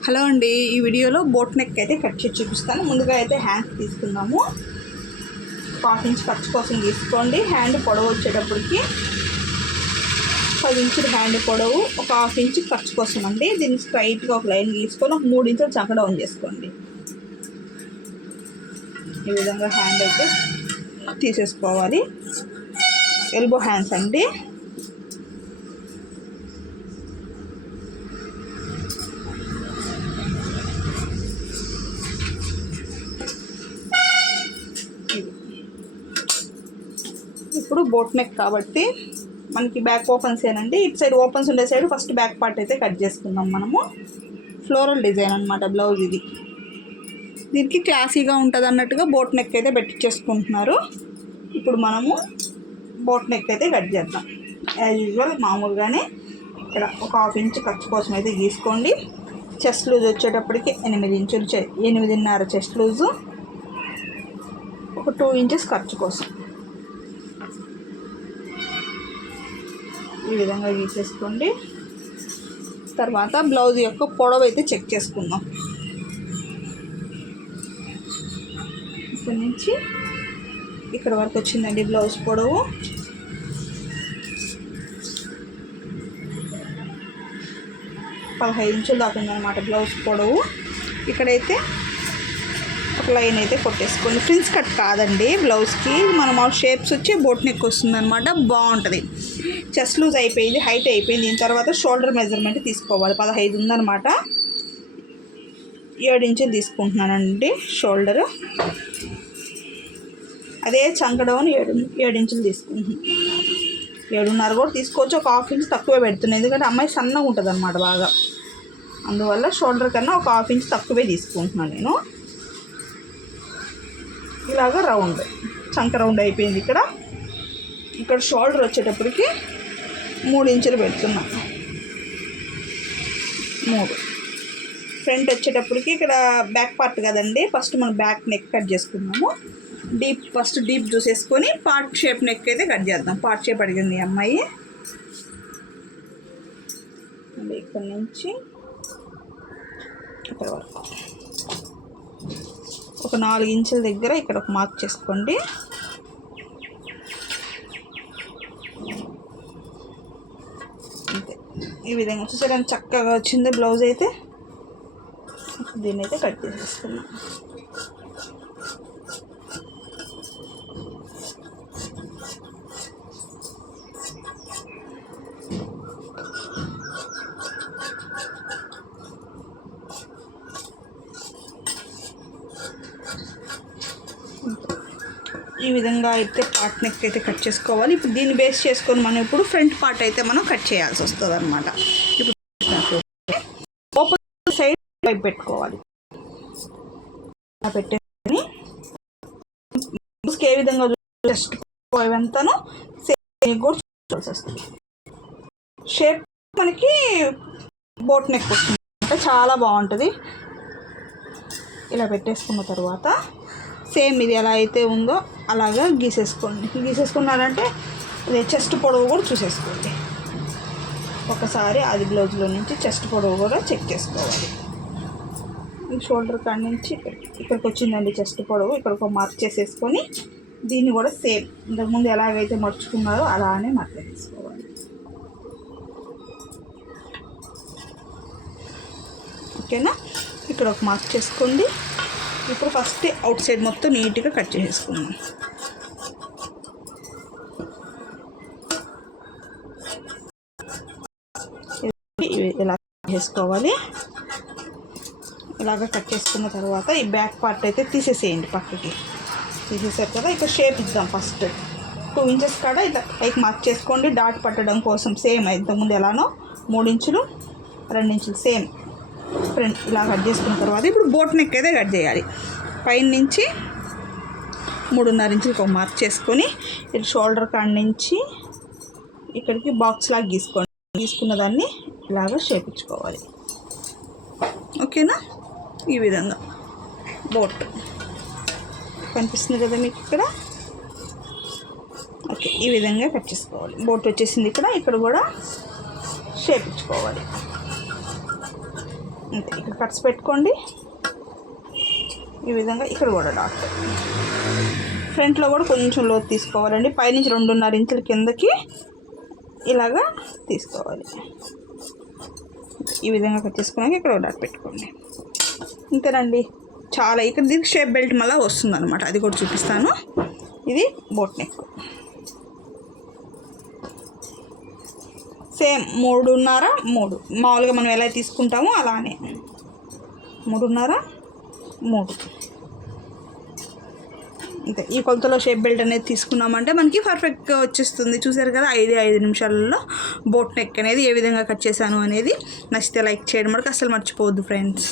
Hello అండి, ఈ వీడియోలో బోట్ నెక్ అయితే కట్ చేసి చూపిస్తాను. ముందుగా అయితే హ్యాండ్స్ తీసుకుందాము. 1/2 ఇంచ్ ఖర్చు కోసం తీసుకోండి. హ్యాండ్ పొడవు వచ్చేటప్పటికి 10 ఇంచులు హ్యాండ్ పొడవు, ఒక 1/2 ఇంచ్ ఖర్చు కోసం అండి. దీన్ని స్ట్రైట్గా ఒక లైన్ గీసుకొని ఒక 3 ఇంచులు చంక డౌన్ చేసుకోండి. ఈ విధంగా హ్యాండ్ అయితే తీసేసుకోవాలి. ఎల్బో హ్యాండ్స్ అండి. ఇప్పుడు బోట్ నెక్ కాబట్టి మనకి బ్యాక్ ఓపెన్స్ ఏనండి. ఇటు సైడ్ ఓపెన్స్ ఉండే సైడ్ ఫస్ట్ బ్యాక్ పార్ట్ అయితే కట్ చేసుకుందాం. మనము ఫ్లోరల్ డిజైన్ అనమాట బ్లౌజ్ ఇది. దీనికి క్లాసీగా ఉంటుంది అన్నట్టుగా బోట్ నెక్ అయితే పెట్టించేసుకుంటున్నారు. ఇప్పుడు మనము బోట్ నెక్ అయితే కట్ చేద్దాం. యాజ్ యూజువల్ మామూలుగానే ఇక్కడ ఒక 1/2 ఇంచ్ ఖర్చు కోసం అయితే గీసుకోండి. చెస్ట్ లూజ్ వచ్చేటప్పటికి 8 ఇంచులు, 8.5 చెస్ట్ లూజు, ఒక 2 ఇంచెస్ ఖర్చు కోసం ఈ విధంగా గీసేసుకోండి. తర్వాత బ్లౌజ్ యొక్క పొడవు అయితే చెక్ చేసుకుందాం. ఇక్కడ నుంచి ఇక్కడ వరకు వచ్చిందండి బ్లౌజ్ పొడవు. పదహైదు ఇంచులు దాకా ఉందన్నమాట బ్లౌజ్ పొడవు. ఇక్కడైతే ఒక లైన్ అయితే కొట్టేసుకోండి. ఫ్రిన్స్ కట్ కాదండి బ్లౌజ్కి, మనం ఆ షేప్స్ వచ్చి బోట్ నెక్ వస్తుంది అనమాట. బాగుంటుంది. చెస్ట్ లూజ్ అయిపోయింది, హైట్ అయిపోయింది. దీని తర్వాత షోల్డర్ మెజర్మెంట్ తీసుకోవాలి. 15 ఉందన్నమాట. 7 ఇంచులు తీసుకుంటున్నానండి షోల్డరు. అదే చంక డౌన్ 7 ఇంచులు తీసుకుంటున్నాను. 7.5 కూడా తీసుకోవచ్చు. ఒక 1/2 ఇంచ్ తక్కువే పెడుతున్నాను, ఎందుకంటే అమ్మాయి సన్నగా ఉంటుంది అనమాట బాగా. అందువల్ల షోల్డర్ కన్నా ఒక 1/2 ఇంచ్ తక్కువే తీసుకుంటున్నాను నేను. ఇలాగ రౌండ్ చంక రౌండ్ అయిపోయింది. ఇక్కడ షోల్డర్ వచ్చేటప్పటికి 3 ఇంచులు పెడుతున్నాం. 3 ఫ్రంట్ వచ్చేటప్పటికి ఇక్కడ బ్యాక్ పార్ట్ కదండి, ఫస్ట్ మనం బ్యాక్ నెక్ కట్ చేసుకున్నాము. ఫస్ట్ డీప్ చూసేసుకొని పార్ట్ షేప్ నెక్ అయితే కట్ చేద్దాం. పార్ట్ షేప్ అడిగింది ఈ అమ్మాయి. ఇక్కడ నుంచి ఇక్కడ వరకు ఒక 4 ఇంచుల దగ్గర ఇక్కడ ఒక మార్క్ చేసుకోండి. అంతే. ఈ విధంగా చూసారా చక్కగా వచ్చింది బ్లౌజ్ అయితే. దీన్ని అయితే కట్ చేసేసుకున్నాం. ఈ విధంగా అయితే పార్ట్ నెక్ అయితే కట్ చేసుకోవాలి. ఇప్పుడు దీన్ని బేస్ చేసుకొని మనం ఇప్పుడు ఫ్రంట్ పార్ట్ అయితే మనం కట్ చేయాల్సి వస్తుంది అనమాట. ఇప్పుడు ఓపెన్ సైడ్ వైపు పెట్టుకోవాలి. పెట్టేసుకొని ఏ విధంగా జస్ట్ పోయేంతను సేమ్ కూడా చూడాల్సి వస్తుంది. షేప్ మనకి బోట్ నెక్ వస్తుంది, చాలా బాగుంటుంది. ఇలా పెట్టేసుకున్న తర్వాత సేమ్ ఇది ఎలా అయితే ఉందో అలాగా గీసేసుకోండి. గీసేసుకున్నారంటే చెస్ట్ పొడవు కూడా చూసేసుకోండి. ఒకసారి అది బ్లౌజ్లో నుంచి చెస్ట్ పొడవు కూడా చెక్ చేసుకోవాలి. ఈ షోల్డర్ కాడ నుంచి ఇక్కడికి వచ్చిందండి చెస్ట్ పొడవు. ఇక్కడికి మార్క్ చేసేసుకొని దీన్ని కూడా సేమ్ ఇంతకుముందు ఎలాగైతే మర్చుకున్నారో అలానే మార్క్ చేసుకోవాలి. ఓకేనా? ఇక్కడ ఒక మార్క్ చేసుకోండి. ఇప్పుడు ఫస్ట్ అవుట్ సైడ్ మొత్తం నీట్గా కట్ చేసేసుకుందాం. ఇలా చేసుకోవాలి. ఇలాగ కట్ చేసుకున్న తర్వాత ఈ బ్యాక్ పార్ట్ అయితే తీసేసేయండి. పక్కకి తీసేసారు కదా, ఇక్కడ షేప్ ఇద్దాం. ఫస్ట్ 2 ఇంచెస్ కాడ ఇలా పైకి మార్క్ చేసుకోండి. డాట్ పట్టడం కోసం సేమ్ ఇంతకుముందు ఎలానో 3 ఇంచులు 2 ఇంచులు సేమ్ ఫ్రంట్ ఇలా కట్ చేసుకున్న తర్వాత ఇప్పుడు బోట్ నెక్ అయితే కట్ చేయాలి. పైన నుంచి 3.5 ఇంచులకు ఒక మార్క్ చేసుకొని ఇటు షోల్డర్ కాడ నుంచి ఇక్కడికి బాక్స్ లాగా గీసుకోండి. గీసుకున్న దాన్ని ఇలాగా షేప్ ఇచ్చుకోవాలి. ఓకేనా? ఈ విధంగా బోట్ కనిపిస్తుంది కదా మీకు ఇక్కడ. ఓకే, ఈ విధంగా కట్ చేసుకోవాలి. బోట్ వచ్చేసింది. ఇక్కడ కూడా షేప్ ఇచ్చుకోవాలి. అంతే. ఇక్కడ కట్స్ పెట్టుకోండి. ఈ విధంగా ఇక్కడ కూడా డాట్. ఫ్రంట్లో కూడా కొంచెం లోతు తీసుకోవాలండి. పైనుంచి 2.5 ఇంచుల కిందకి ఇలాగా తీసుకోవాలి. ఈ విధంగా కట్ చేసుకున్నాక ఇక్కడ డాట్ పెట్టుకోండి. ఇంతేనండి. చాలా ఇక్కడ దీనికి షేప్ బెల్ట్ మళ్ళీ వస్తుంది అనమాట, అది కూడా చూపిస్తాను. ఇది బోట్ నెక్. సేమ్ 3.5 3 మామూలుగా మనం ఎలా తీసుకుంటామో అలానే 3.5 3 అంతే. ఈ కొలతలో షేప్ బెల్ట్ అనేది తీసుకున్నామంటే మనకి పర్ఫెక్ట్గా వచ్చేస్తుంది. చూసారు కదా 5 నిమిషాలలో బోట్ నెక్ అనేది ఏ విధంగా కట్ చేశాను అనేది. నచ్చితే లైక్ చేయడం మనకు అసలు మర్చిపోవద్దు ఫ్రెండ్స్.